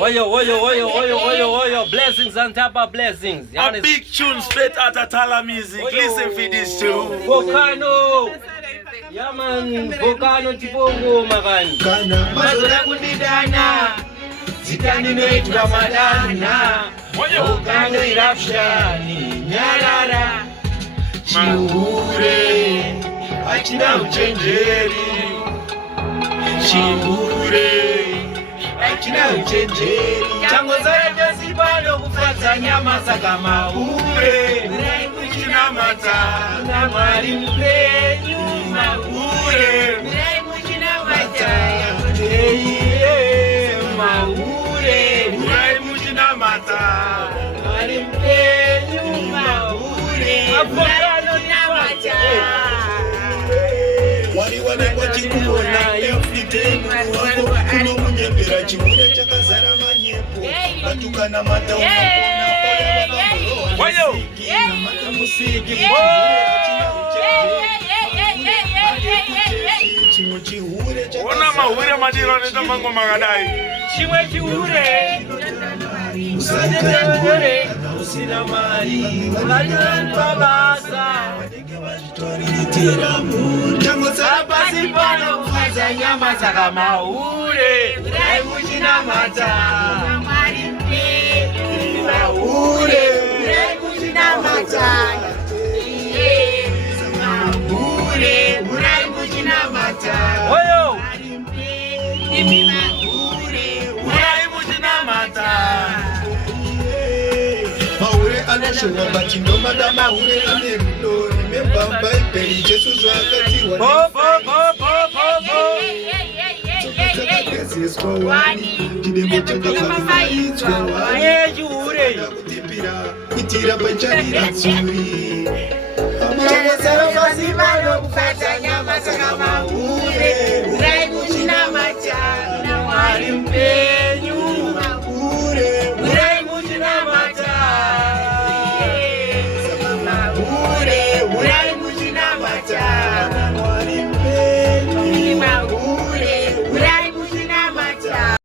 Oyo, blessings on top of blessings. A big tune straight out of Tala Music. Listen for this tune. Volcano. Yeah man, Volcano Tipongo magani. Mazola kundidana. Zitani neitwa madana. Volcano eruption. Nyarara. Chihure. Achina uchenjeri. Chihure. Achina uchenjeri. Chango zare josi bado kufatsa nyama saka maure. Urai kuchina mata. Na mari mpenyu maure. Urai kuchina mata. Maure. Urai kuchina mata. Mari mpenyu maure. Afokano na mata. Wale kwa chikuona yofitenu wako kuno munyembera chimune chakazara manyepo batukana mata Wayo mata musiki chimwe chihure ona mahure madiro nenda mango magadai chimwe chihure usadete usina mali unajua basa chango sapa sipano kufaza nyama saka maure urai kuchina mata mari mpe maure urai kuchina mata maure urai kuchina mata oyo mari mpe ibi maure urai kuchina mata Anoshona bachindo madama ure ane rudo remember Bible Jesus wakati wa Yes for one kidemo chakafanya ure kutipira kitira pachari ratsuri